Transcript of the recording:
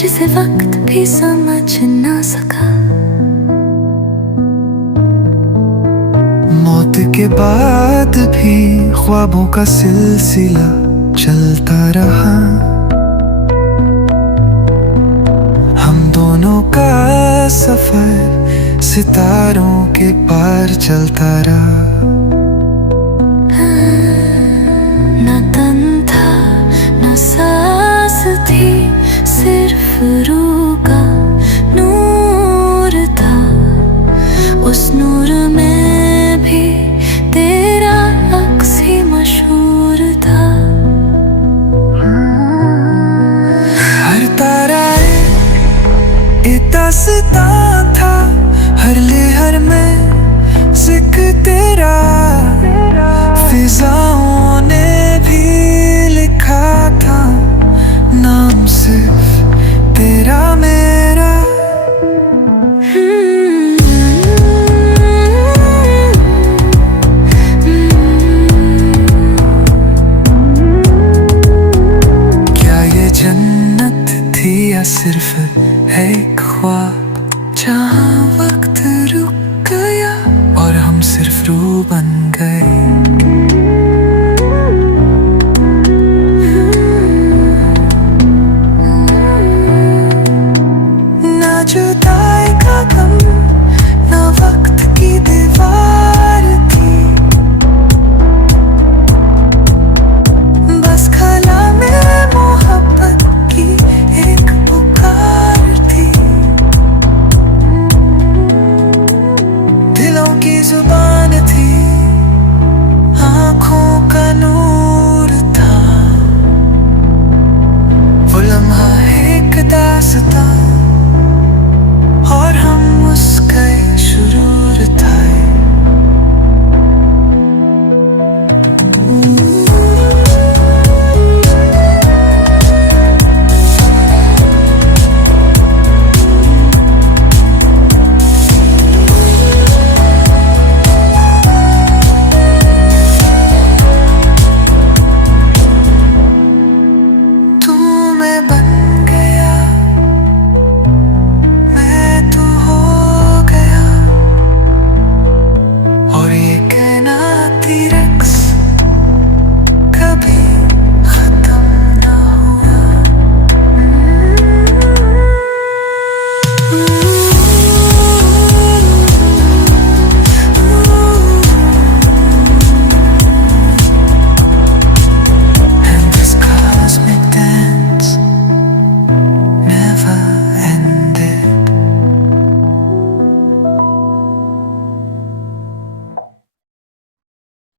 जिसे वक्त भी समझ ना सका। मौत के बाद भी ख्वाबों का सिलसिला चलता रहा, हम दोनों का सफर सितारों के पार चलता रहा। ना तन था ना सांस थी, सिर्फ रूह का नूर था। उस नूर में भी तेरा अक्स ही मशहूर था। हर तारा एक दास्तां था, हर लहर में जिक्र तेरा। फिजाओं ने भी लिखा था नाम सिर्फ तेरा मेरा। क्या ये जन्नत थी या सिर्फ है एक ख्वाब, जहाँ वक्त रुक गया और हम सिर्फ रूह बन गए। ना जुदाई का गम, ना वक्त की दीवार थी, बस खला में मोहब्बत की एक पुकार थी। दिलों की जुबान थी, आँखों का नूर था, वो लम्हा एक दास्तां और हम उसका शुरूर था।